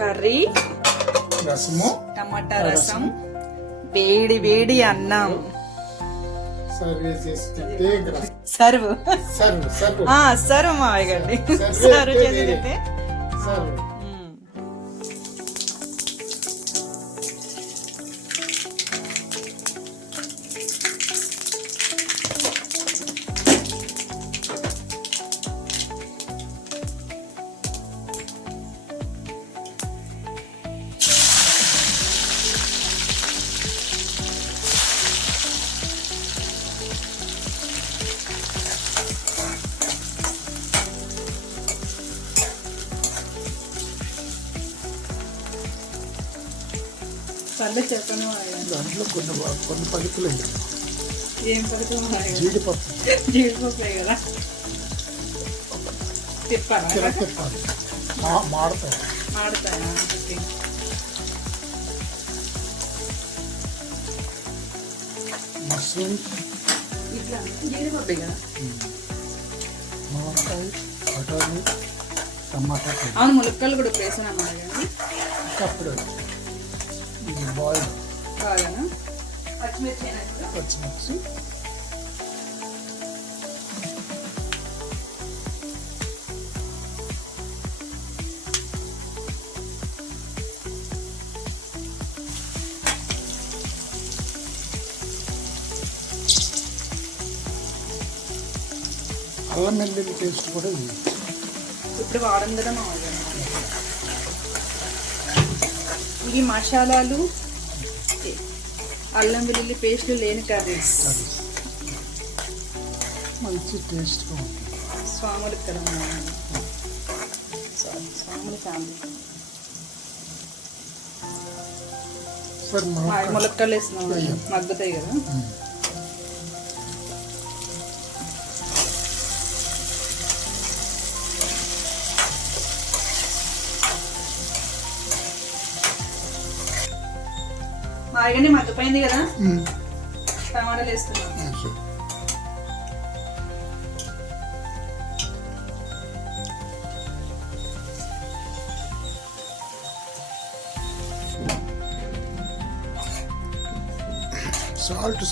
Curry, రసము, టమాటా రసం, వేడి వేడి అన్నం. సర్వ్ చేసి తింటే సర్వ్ సర్వ్ సర్వ్ సర్వ్ మావయ్య గారి సర్వ్ చేసి తింటే సర్వ్. పళ్ళు చెప్పను. దాంట్లో కొన్ని పలుకులు ఏం పలుకు? జీడిపప్పు, జీడిపప్పే కదా. తిప్పాలా? తిప్పాలి, మాడతాయి. మాడతాయా? మష్రూమ్, ఇట్లా జీడిపప్పే కదా. మునక్కాయ, బఠానీ, టమాటా. అవును, ములక్కలు కూడా వేసాను అన్నమాట కానీ అప్పుడు బాయిల్ బాగానా. పచ్చిమిర్చి పచ్చిమిర్చి, అల్లం వెల్లుల్లి పేస్ట్ కూడా ఉంది. ఇప్పుడు వాడడం కదా మామూలుగా. ఇవి మసాలాలు, అల్లం వెల్లుల్లి పేస్ట్లు లేని కర్రీస్. మంచి టేస్ట్గా ఉంటుంది. స్వాములకు కదా స్వాముల ఫ్యామిలీ. సార్ ములక్కలు వేస్తున్నాం, మగ్గుతాయి కదా. మాయగానే మగ్గిపోయింది కదా, టమాటాలు వేస్తున్నాం. సాల్ట్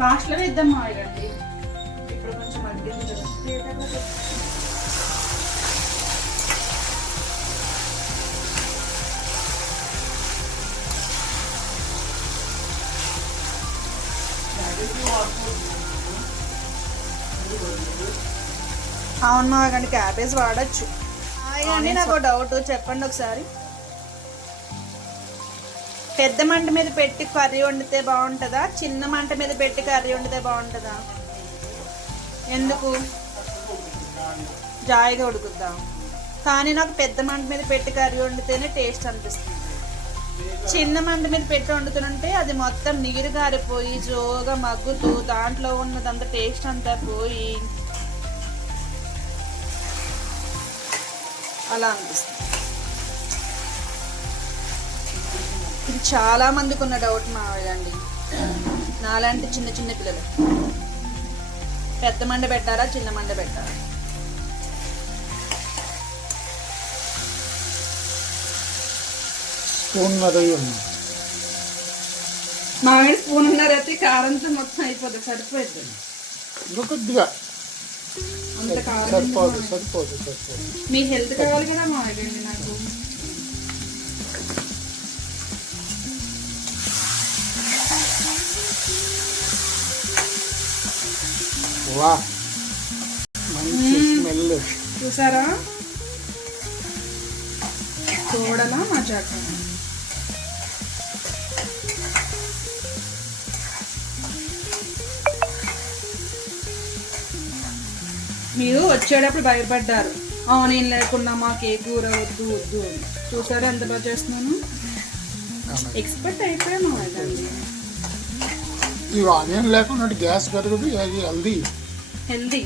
లాస్ట్లో వేద్దాం మాయగండి. ఇప్పుడు కొంచెం మగ్గింది కదా. అవును మా కానీ క్యాబేజ్ వాడచ్చు. కానీ నాకు డౌట్, చెప్పండి ఒకసారి. పెద్ద మంట మీద పెట్టి కర్రీ వండితే బాగుంటుందా, చిన్న మంట మీద పెట్టి కర్రీ వండితే బాగుంటుందా? ఎందుకు? జాయిగా ఉడుకుద్దా? కానీ నాకు పెద్ద మంట మీద పెట్టి కర్రీ వండితేనే టేస్ట్ అనిపిస్తుంది. చిన్న మంట మీద పెట్టి వండుతుంటే అది మొత్తం నీరు గారిపోయి జోగా మగ్గుతూ దాంట్లో ఉన్నదంత టేస్ట్ అంతా పోయి అలా అనిపిస్తుంది. ఇది చాలా మందికి ఉన్న డౌట్ మావేయండి, నాలాంటి చిన్న చిన్న పిల్లలు. పెద్ద మంట పెట్టారా, చిన్న మంట పెట్టారా? మామిడి స్పూన్ ఉన్నారైతే కారంతో మొత్తం అయిపోతుంది, సరిపోతుంది. కొద్దిగా అంత కారం సరిపోదు. మీ హెల్త్ కావాలి కదా మామిడి నాకు. వా, మంచి స్మెల్. చూసారా, చూడలా మజాక. మీరు వచ్చేటప్పుడు భయపడ్డారు, ఆనియన్ లేకుండా మాకు ఏ కూర వద్దు వద్దు అని. చూసారా ఎంత బాగా చేస్తున్నాను, ఎక్స్పర్ట్ అయిపోయాను అదండి. ఇవి ఆనియన్ లేకుండా గ్యాస్ పెరగదు, అది హెల్దీ. హెల్దీ.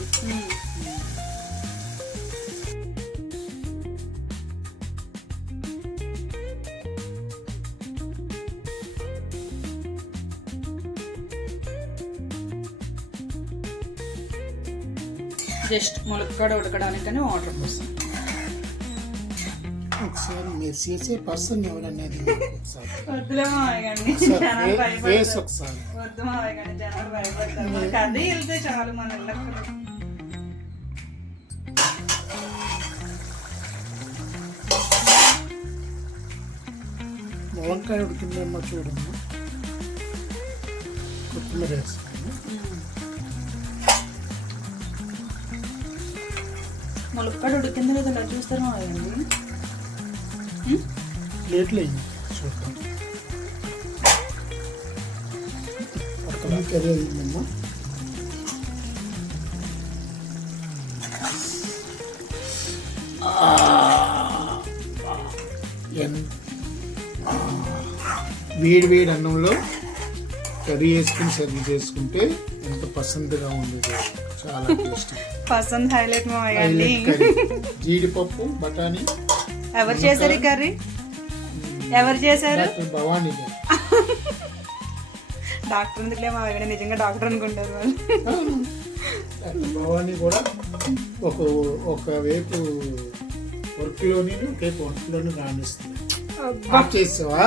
జస్ట్ ములక్కాడ ఉడకడానికని వాటర్ పోస్తాం. ఒకసారి మీరు చేసే పర్సన్ ఎవరనేది నాకు ఒకసారి వద్దులే మావయ్య గారిని ఒకసారి జనాలు ఫేస్ భయపడతారు. ఒకసారి వద్దు మావయ్య గారిని జనాలు భయపడతారు. మనకి అదే వెళ్తే చాలు మన ఇళ్ళకి. ములంకాయ ఉడికిందేమో చూడమ్మా. కొత్తిమీర వేస్తాను. ములక్కాడ ఉడికింది లేదా ఇలా చూస్తారు మావయ్య గారిని. ప్లేట్లు అయ్యింది చూద్దాం. పక్కన కర్రీ అయిందమ్మా. వేడి వేడి అన్నంలో కర్రీ వేసుకుని సర్వ్ చేసుకుంటే ఎంత పసందుగా ఉండేది. చాలా టేస్టీ. పసంద్ హైలైట్ మావయ్య గారిని. కర్రీ జీడిపప్పు బఠానీ. ఎవరు చేశారు ఈ కర్రీ? ఎవరు చేశారు? డాక్టర్ భవానీ గారు. డాక్టర్ ఎందుకులే మావయ్య గారు, నిజంగా డాక్టర్ అనుకుంటారు వాళ్ళు. డాక్టర్ భవానీ కూడా ఒకవైపు వర్క్లోని ఒకవైపు వర్క్లోని రాణిస్తుంది. ఆఫ్ చేసావా?